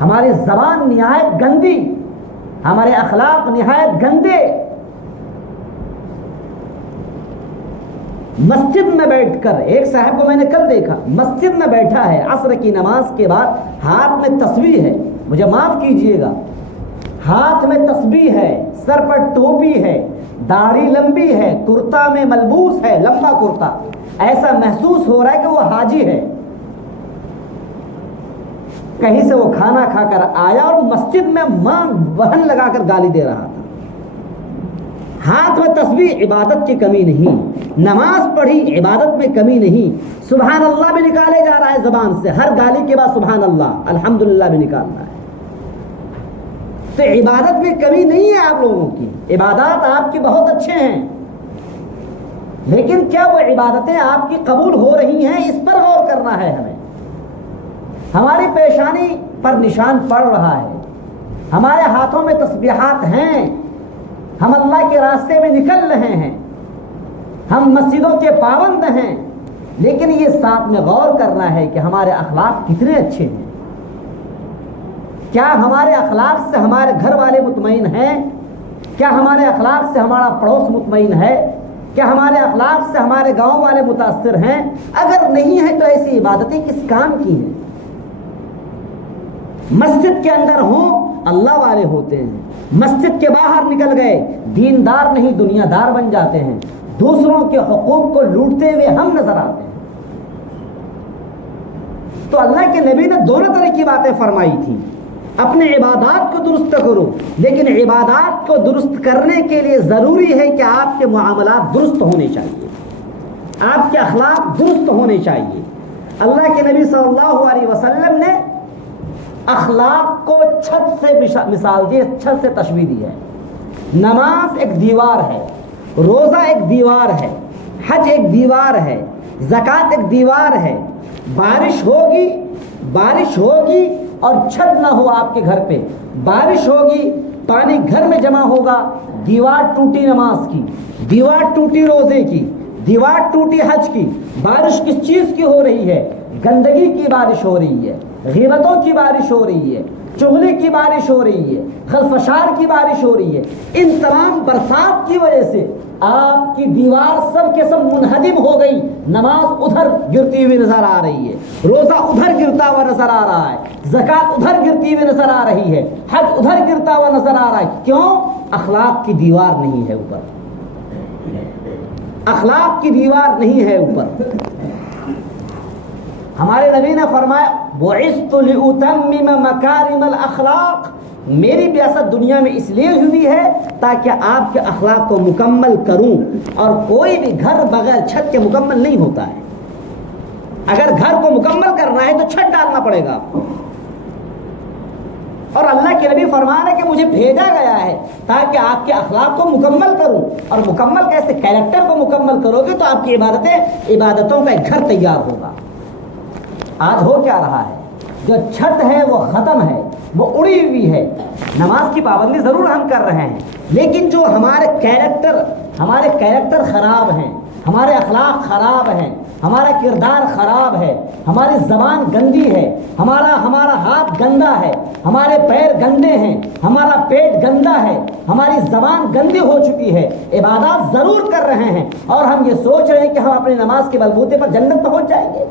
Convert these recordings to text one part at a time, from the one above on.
ہماری زبان نہایت گندی، ہمارے اخلاق نہایت گندے. مسجد میں بیٹھ کر، ایک صاحب کو میں نے کل دیکھا مسجد میں بیٹھا ہے، عصر کی نماز کے بعد ہاتھ میں تسبیح ہے، مجھے معاف کیجئے گا، ہاتھ میں تسبیح ہے، سر پر ٹوپی ہے، داڑھی لمبی ہے، کرتا میں ملبوس ہے، لمبا کرتا، ایسا محسوس ہو رہا ہے کہ وہ حاجی ہے. کہیں سے وہ کھانا کھا کر آیا اور مسجد میں ماں بہن لگا کر گالی دے رہا تھا. ہاتھ میں تسبیح، عبادت کی کمی نہیں. نماز پڑھی، عبادت میں کمی نہیں. سبحان اللہ بھی نکالے جا رہا ہے زبان سے، ہر گالی کے بعد سبحان اللہ الحمدللہ بھی نکالنا ہے. تو عبادت میں کمی نہیں ہے آپ لوگوں کی، عبادات آپ کی بہت اچھے ہیں، لیکن کیا وہ عبادتیں آپ کی قبول ہو رہی ہیں؟ اس پر غور کرنا ہے ہمیں. ہماری پیشانی پر نشان پڑ رہا ہے، ہمارے ہاتھوں میں تسبیحات ہیں، ہم اللہ کے راستے میں نکل رہے ہیں، ہم مسجدوں کے پابند ہیں، لیکن یہ ساتھ میں غور کرنا ہے کہ ہمارے اخلاق کتنے اچھے ہیں. کیا ہمارے اخلاق سے ہمارے گھر والے مطمئن ہیں؟ کیا ہمارے اخلاق سے ہمارا پڑوس مطمئن ہے؟ کیا ہمارے اخلاق سے ہمارے گاؤں والے متاثر ہیں؟ اگر نہیں ہیں تو ایسی عبادتیں کس کام کی ہیں؟ مسجد کے اندر ہوں اللہ والے ہوتے ہیں، مسجد کے باہر نکل گئے دیندار نہیں دنیا دار بن جاتے ہیں، دوسروں کے حقوق کو لوٹتے ہوئے ہم نظر آتے ہیں. تو اللہ کے نبی نے دونوں طرح کی باتیں فرمائی تھی. اپنے عبادات کو درست کرو، لیکن عبادات کو درست کرنے کے لیے ضروری ہے کہ آپ کے معاملات درست ہونے چاہیے، آپ کے اخلاق درست ہونے چاہیے. اللہ کے نبی صلی اللہ علیہ وسلم نے اخلاق کو چھت سے مثال دی، چھت سے تشبیہ دی ہے. نماز ایک دیوار ہے، روزہ ایک دیوار ہے، حج ایک دیوار ہے، زکوٰۃ ایک دیوار ہے. بارش ہوگی اور چھت نہ ہو آپ کے گھر پہ، بارش ہوگی پانی گھر میں جمع ہوگا، دیوار ٹوٹی نماز کی، دیوار ٹوٹی روزے کی، دیوار ٹوٹی حج کی. بارش کس چیز کی ہو رہی ہے؟ گندگی کی بارش ہو رہی ہے، غیبتوں کی بارش ہو رہی ہے، چغلی کی بارش ہو رہی ہے، خلفشار کی بارش ہو رہی ہے. ان تمام برسات کی وجہ سے آپ کی دیوار سب کے سب منہدم ہو گئی. نماز ادھر گرتی ہوئی نظر آ رہی ہے، روزہ ادھر گرتا ہوا نظر آ رہا ہے، زکوٰۃ ادھر گرتی ہوئی نظر آ رہی ہے، حج ادھر گرتا ہوا نظر آ رہا ہے. کیوں؟ اخلاق کی دیوار نہیں ہے اوپر، اخلاق کی دیوار نہیں ہے اوپر. ہمارے نبی نے فرمایا بعثت لأتمم مکارم الاخلاق، میری بعثت دنیا میں اس لیے ہوئی ہے تاکہ آپ کے اخلاق کو مکمل کروں. اور کوئی بھی گھر بغیر چھت کے مکمل نہیں ہوتا ہے. اگر گھر کو مکمل کرنا ہے تو چھت ڈالنا پڑے گا آپ کو. اور اللہ کے نبی فرمان ہے کہ مجھے بھیجا گیا ہے تاکہ آپ کے اخلاق کو مکمل کروں. اور مکمل کیسے؟ کیریکٹر کو مکمل کرو گے تو آپ کی عبادتوں کا ایک گھر تیار ہوگا. آج ہو کیا رہا ہے؟ جو چھت ہے وہ ختم ہے، وہ اڑی ہوئی ہے. نماز کی پابندی ضرور ہم کر رہے ہیں، لیکن جو ہمارے کیریکٹر خراب ہیں، ہمارے اخلاق خراب ہیں، ہمارا کردار خراب ہے، ہماری زبان گندی ہے، ہمارا ہاتھ گندا ہے، ہمارے پیر گندے ہیں، ہمارا پیٹ گندا ہے، ہماری زبان گندی ہو چکی ہے. عبادات ضرور کر رہے ہیں اور ہم یہ سوچ رہے ہیں کہ ہم اپنی نماز کے بلبوتے پر جنت پہنچ جائیں گے،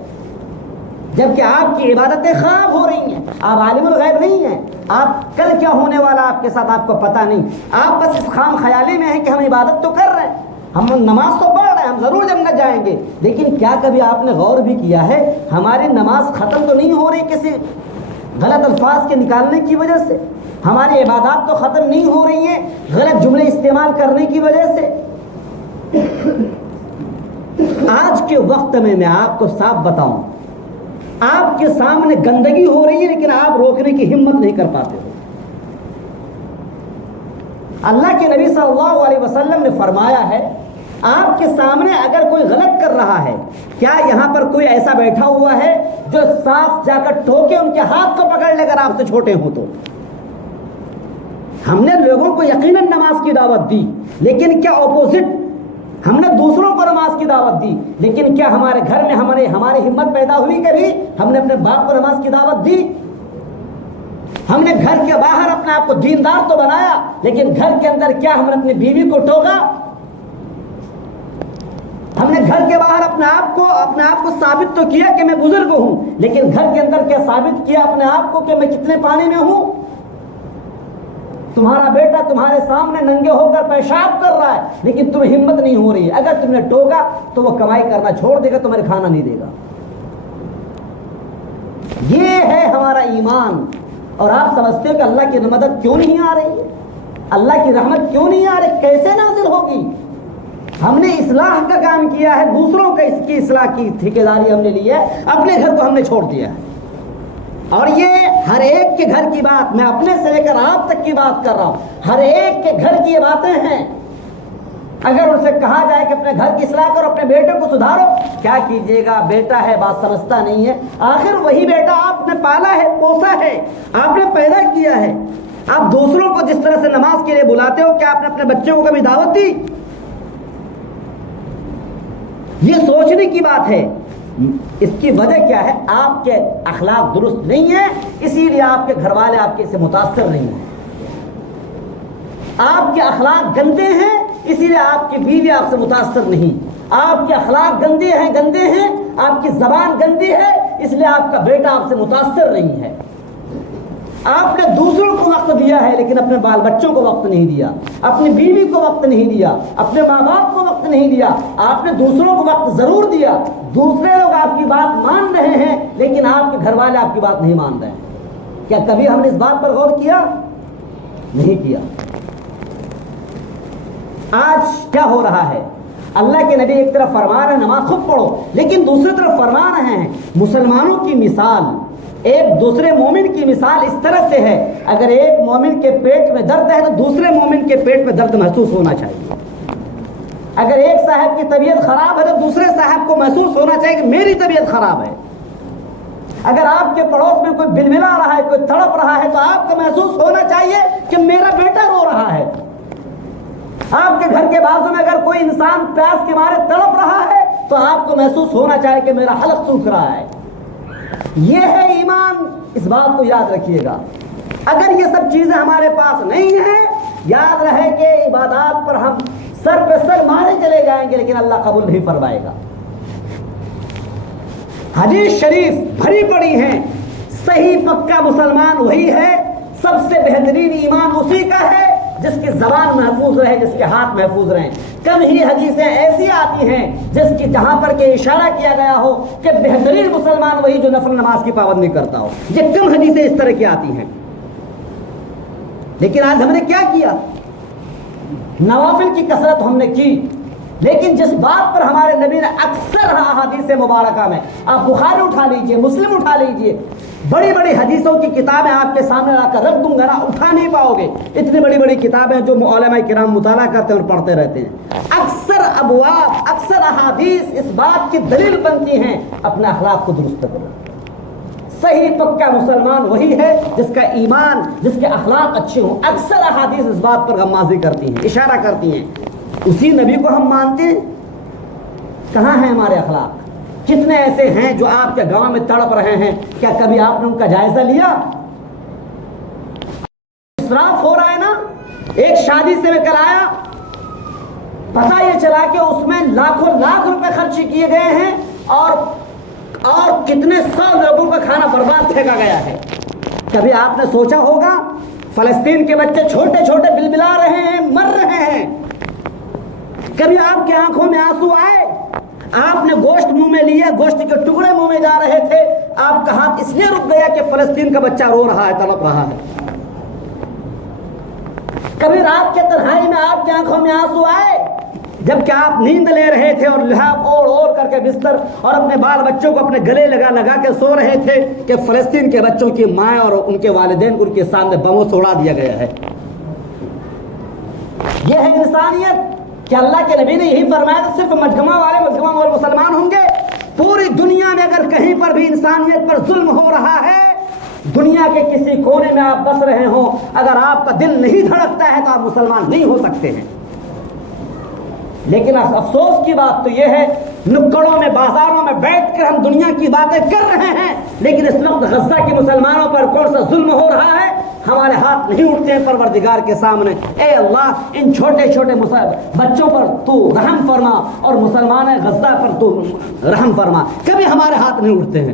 جبکہ آپ کی عبادتیں خراب ہو رہی ہیں. آپ عالم الغیب نہیں ہیں، آپ کل کیا ہونے والا آپ کے ساتھ آپ کو پتہ نہیں. آپ بس اس خام خیالی میں ہیں کہ ہم عبادت تو کر رہے ہیں، ہم نماز تو پڑھ رہے ہیں، ہم ضرور جنت جائیں گے. لیکن کیا کبھی آپ نے غور بھی کیا ہے ہماری نماز ختم تو نہیں ہو رہی کسی غلط الفاظ کے نکالنے کی وجہ سے؟ ہماری عبادات تو ختم نہیں ہو رہی ہیں غلط جملے استعمال کرنے کی وجہ سے. آج کے وقت میں آپ کو صاف بتاؤں، آپ کے سامنے گندگی ہو رہی ہے لیکن آپ روکنے کی ہمت نہیں کر پاتے ہو. اللہ کے نبی صلی اللہ علیہ وسلم نے فرمایا ہے آپ کے سامنے اگر کوئی غلط کر رہا ہے، کیا یہاں پر کوئی ایسا بیٹھا ہوا ہے جو صاف جا کر ٹوکے ان کے ہاتھ کو پکڑ لے کر آپ سے چھوٹے ہوں؟ تو ہم نے لوگوں کو یقیناً نماز کی دعوت دی، لیکن کیا اپوزٹ ہم نے دوسروں کو نماز کی دعوت دی، لیکن کیا ہمارے گھر میں ہماری ہمت پیدا ہوئی کبھی ہم نے اپنے باپ کو نماز کی دعوت دی؟ ہم نے گھر کے باہر اپنے آپ کو دیندار تو بنایا، لیکن گھر کے اندر کیا ہم نے اپنی بیوی کو ٹوکا؟ ہم نے گھر کے باہر اپنے آپ کو ثابت تو کیا کہ میں بزرگ ہوں، لیکن گھر کے اندر کیا ثابت کیا اپنے آپ کو کہ میں کتنے پانی میں ہوں؟ تمہارا بیٹا تمہارے سامنے ننگے ہو کر پیشاب کر رہا ہے، لیکن تمہیں ہمت نہیں ہو رہی ہے، اگر تم نے ٹوکا تو وہ کمائی کرنا چھوڑ دے گا، تمہیں کھانا نہیں دے گا۔ یہ ہے ہمارا ایمان۔ اور آپ سمجھتے ہو کہ اللہ کی مدد کیوں نہیں آ رہی ہے؟ اللہ کی رحمت کیوں نہیں آ رہی؟ کیسے نازل ہوگی؟ ہم نے اصلاح کا کام کیا ہے، دوسروں کا اس کی اصلاح کی ٹھیکیداری ہم نے لی ہے، اپنے گھر کو ہم نے چھوڑ دیا ہے۔ اور یہ ہر ایک کے گھر کی بات، میں اپنے سے لے کر آپ تک کی بات کر رہا ہوں، ہر ایک کے گھر کی یہ باتیں ہیں۔ اگر ان سے کہا جائے کہ اپنے گھر کی اصلاح کرو، اپنے بیٹے کو سدھارو، کیا کیجیے گا؟ بیٹا ہے، بات سمجھتا نہیں ہے۔ آخر وہی بیٹا آپ نے پالا ہے، پوسا ہے، آپ نے پیدا کیا ہے۔ آپ دوسروں کو جس طرح سے نماز کے لیے بلاتے ہو، کیا آپ نے اپنے بچوں کو کبھی دعوت دی؟ یہ سوچنے کی بات ہے۔ اس کی وجہ کیا ہے؟ آپ کے اخلاق درست نہیں ہیں، اسی لیے آپ کے گھر والے آپ کے سے متاثر نہیں ہیں۔ آپ کے اخلاق گندے ہیں، اسی لیے آپ کی بیوی آپ سے متاثر نہیں۔ آپ کے اخلاق گندے ہیں، آپ کی زبان گندی ہے، اس لیے آپ کا بیٹا آپ سے متاثر نہیں ہے۔ آپ نے دوسروں کو وقت دیا ہے، لیکن اپنے بال بچوں کو وقت نہیں دیا، اپنی بیوی کو وقت نہیں دیا، اپنے ماں باپ کو وقت نہیں دیا۔ آپ نے دوسروں کو وقت ضرور دیا، دوسرے لوگ آپ کی بات مان رہے ہیں، لیکن آپ کے گھر والے آپ کی بات نہیں مان رہے ہیں۔ کیا کبھی ہم نے اس بات پر غور کیا؟ نہیں کیا۔ آج کیا ہو رہا ہے؟ اللہ کے نبی ایک طرف فرما رہے ہیں نماز خود پڑھو، لیکن دوسری طرف فرما رہے ہیں مسلمانوں کی مثال ایک دوسرے مومن کی مثال اس طرح سے ہے، اگر ایک مومن کے پیٹ میں درد ہے تو دوسرے مومن کے پیٹ میں درد محسوس ہونا چاہیے۔ اگر ایک صاحب کی طبیعت خراب ہے تو دوسرے صاحب کو محسوس ہونا چاہیے کہ میری طبیعت خراب ہے۔ اگر آپ کے پڑوس میں کوئی بلبلا رہا ہے، کوئی تڑپ رہا ہے، تو آپ کو محسوس ہونا چاہیے کہ میرا بیٹا رو رہا ہے۔ آپ کے گھر کے بازو میں اگر کوئی انسان پیاس کے مارے تڑپ رہا ہے تو آپ کو محسوس ہونا چاہیے کہ میرا حلق سوکھ رہا ہے۔ یہ ہے ایمان، اس بات کو یاد رکھیے گا۔ اگر یہ سب چیزیں ہمارے پاس نہیں ہیں، یاد رہے کہ عبادات پر ہم سر پہ سر مارے چلے جائیں گے، لیکن اللہ قبول نہیں فرمائے گا۔ حدیث شریف بھری پڑی ہیں، صحیح پکا مسلمان وہی ہے، سب سے بہترین ایمان اسی کا ہے جس کی زبان محفوظ رہے، جس کے ہاتھ محفوظ رہیں۔ کم ہی حدیثیں ایسی آتی ہیں جس کی جہاں پر کہ اشارہ کیا گیا ہو کہ بہترین مسلمان وہی جو نفل نماز کی پابندی کرتا ہو، یہ کم حدیثیں اس طرح کی آتی ہیں۔ لیکن آج ہم نے کیا کیا؟ نوافل کی کثرت ہم نے کی، لیکن جس بات پر ہمارے نبی نے اکثر احادیث مبارکہ میں، آپ بخاری اٹھا لیجئے، مسلم اٹھا لیجئے، بڑی بڑی حدیثوں کی کتابیں آپ کے سامنے لا کر رکھ دوں گا نا، اٹھا نہیں پاؤ گے، اتنی بڑی بڑی کتابیں جو علماء کرام مطالعہ کرتے ہیں اور پڑھتے رہتے ہیں۔ اکثر ابواب، اکثر احادیث اس بات کی دلیل بنتی ہیں اپنے اخلاق کو درست کرو۔ صحیح پکا مسلمان وہی ہے جس کا ایمان، جس کے اخلاق اچھے ہوں۔ اکثر احادیث اس بات پر غمازی کرتی ہیں، اشارہ کرتی ہیں۔ اسی نبی کو ہم مانتے ہیں، کہاں ہیں ہمارے اخلاق؟ کتنے ایسے ہیں جو آپ کے گاؤں میں تڑپ رہے ہیں، کیا کبھی آپ نے ان کا جائزہ لیا؟ اسراف ہو رہا ہے نا۔ ایک شادی سے میں کل آیا، پتہ یہ چلا کہ اس میں لاکھوں لاکھ روپے خرچ کیے گئے ہیں اور کتنے 100 لوگوں کا کھانا برباد پھینکا گیا ہے۔ کبھی آپ نے سوچا ہوگا فلسطین کے بچے چھوٹے چھوٹے بلبلا رہے ہیں، مر رہے ہیں، کبھی آپ کی آنکھوں میں آنسو آئے؟ آپ نے گوشت منہ میں لیا، گوشت کے ٹکڑے منہ میں جا رہے تھے، آپ کا ہاتھ اس لیے رک گیا کہ فلسطین کا بچہ رو رہا ہے، تڑپ رہا ہے۔ کبھی رات کے تنہائی میں آپ کی آنکھوں میں آنسو آئے جب کہ آپ نیند لے رہے تھے اور لحاف اوڑھ کر کے بستر اور اپنے بال بچوں کو اپنے گلے لگا کے سو رہے تھے کہ فلسطین کے بچوں کی ماں اور ان کے والدین کو ان کے سامنے بموں سے اڑا دیا گیا ہے؟ یہ ہے انسانیت کہ اللہ کے نبی نے یہی فرمایا کہ صرف مجمع والے مسلمان ہوں گے۔ پوری دنیا میں اگر کہیں پر بھی انسانیت پر ظلم ہو رہا ہے، دنیا کے کسی کونے میں آپ بس رہے ہوں، اگر آپ کا دل نہیں دھڑکتا ہے تو آپ مسلمان نہیں ہو سکتے ہیں۔ لیکن افسوس کی بات تو یہ ہے، نکڑوں میں، بازاروں میں بیٹھ کر ہم دنیا کی باتیں کر رہے ہیں، لیکن اس وقت غزہ کے مسلمانوں پر کون سا ظلم ہو رہا ہے ہمارے ہاتھ نہیں اٹھتے ہیں پروردگار کے سامنے، اے اللہ ان چھوٹے چھوٹے بچوں پر تو رحم فرما اور مسلمان غزہ پر تو رحم فرما، کبھی ہمارے ہاتھ نہیں اٹھتے ہیں۔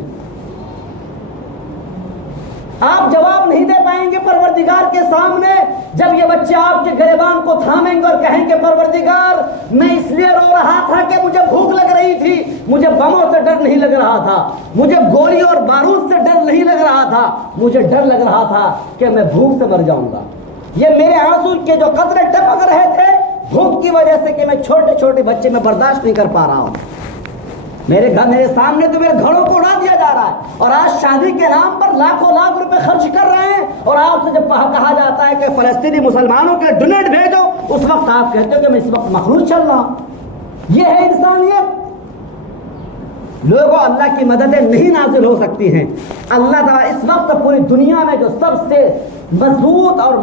آپ جواب نہیں دے پائیں گے پروردگار کے سامنے جب یہ بچے آپ کے گریبان کو تھامیں گے اور کہیں گے پروردگار میں اس لیے رو رہا تھا کہ مجھے بھوک لگ رہی تھی، مجھے بموں سے ڈر نہیں لگ رہا تھا، مجھے گولی اور بارود سے ڈر نہیں لگ رہا تھا، مجھے ڈر لگ رہا تھا کہ میں بھوک سے مر جاؤں گا۔ یہ میرے آنسو کے جو قطرے ٹپک رہے تھے بھوک کی وجہ سے کہ میں چھوٹے چھوٹے بچے میں برداشت نہیں کر پا رہا ہوں۔ میرے سامنے تو میرے گھروں کو اڑا دیا جا رہا ہے، اور آج شادی کے نام پر لاکھوں لاکھ روپے خرچ کر رہے ہیں، اور آپ سے جب کہا جاتا ہے کہ فلسطینی مسلمانوں کے ڈونیٹ بھیجو، اس وقت آپ کہتے ہو کہ میں اس وقت مخلوط چل رہا ہوں۔ یہ ہے انسانیت۔ لوگوں اللہ کی مددیں نہیں نازل ہو سکتی ہیں۔ اللہ تعالیٰ اس وقت پوری دنیا میں جو سب سے مضبوط اور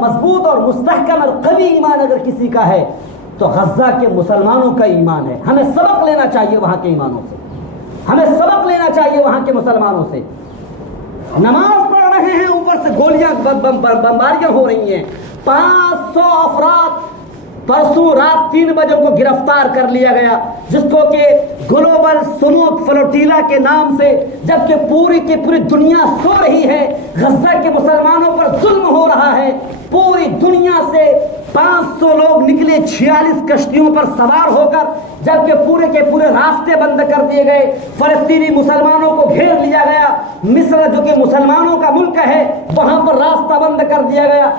مستحکم اور قوی ایمان اگر کسی کا ہے تو غزہ کے مسلمانوں کا ایمان ہے۔ ہمیں سبق لینا چاہیے وہاں کے ایمانوں سے، ہمیں سبق لینا چاہیے وہاں کے مسلمانوں سے۔ نماز پڑھ رہے ہیں، اوپر سے گولیاں بمباریاں ہو رہی ہیں۔ 500 افراد پرسوں رات 3 بجے کو گرفتار کر لیا گیا، جس کو کہ گلوبل سموتھ فلوٹیلا کے نام سے، جبکہ پوری کی پوری دنیا سو رہی ہے، غزہ کے مسلمانوں پر ظلم ہو رہا ہے۔ پوری دنیا سے 500 لوگ نکلے 46 کشتیوں پر سوار ہو کر، جبکہ پورے کے پورے راستے بند کر دیے گئے، فلسطینی مسلمانوں کو گھیر لیا گیا۔ مصر جو کہ مسلمانوں کا ملک ہے وہاں پر راستہ بند کر دیا گیا۔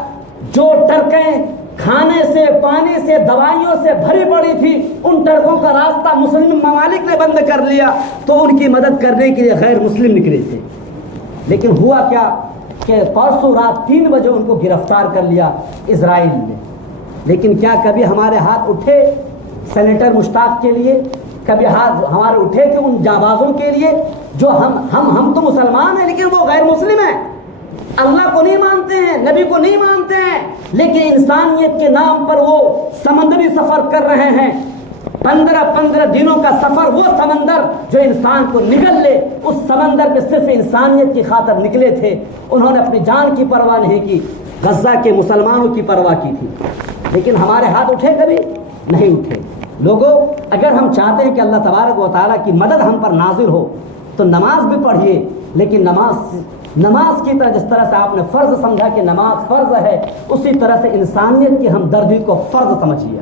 جو ٹرکیں کھانے سے، پانی سے، دوائیوں سے بھری پڑی تھی، ان ٹرکوں کا راستہ مسلم ممالک نے بند کر لیا، تو ان کی مدد کرنے کے لیے غیر مسلم نکلے تھے۔ لیکن ہوا کیا کہ پرسوں رات 3 بجے ان کو گرفتار کر لیا اسرائیل نے۔ لیکن کیا کبھی ہمارے ہاتھ اٹھے سینیٹر مشتاق کے لیے؟ کبھی ہاتھ ہمارے اٹھے کہ ان جانبازوں کے لیے جو ہم تو مسلمان ہیں لیکن وہ غیر مسلم ہیں، اللہ کو نہیں مانتے ہیں، نبی کو نہیں مانتے ہیں، لیکن انسانیت کے نام پر وہ سمندری سفر کر رہے ہیں۔ 15 دنوں کا سفر، وہ سمندر جو انسان کو نگل لے، اس سمندر پہ صرف انسانیت کی خاطر نکلے تھے۔ انہوں نے اپنی جان کی پرواہ نہیں کی، غزہ کے مسلمانوں کی پرواہ کی تھی۔ لیکن ہمارے ہاتھ اٹھے کبھی نہیں اٹھے۔ لوگوں اگر ہم چاہتے ہیں کہ اللہ تبارک و تعالیٰ کی مدد ہم پر نازل ہو تو نماز بھی پڑھیے، لیکن نماز کی طرح جس طرح سے آپ نے فرض سمجھا کہ نماز فرض ہے، اسی طرح سے انسانیت کی ہمدردی کو فرض سمجھیے،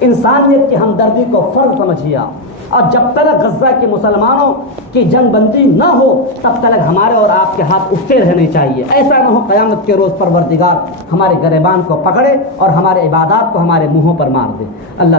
انسانیت کی ہمدردی کو فرض سمجھیے۔ اور جب تک غزہ کے مسلمانوں کی جنگ بندی نہ ہو تب تک ہمارے اور آپ کے ہاتھ اٹھتے رہنے چاہیے۔ ایسا نہ ہو قیامت کے روز پروردگار ہمارے گریبان کو پکڑے اور ہمارے عبادات کو ہمارے منہوں پر مار دے۔ اللہ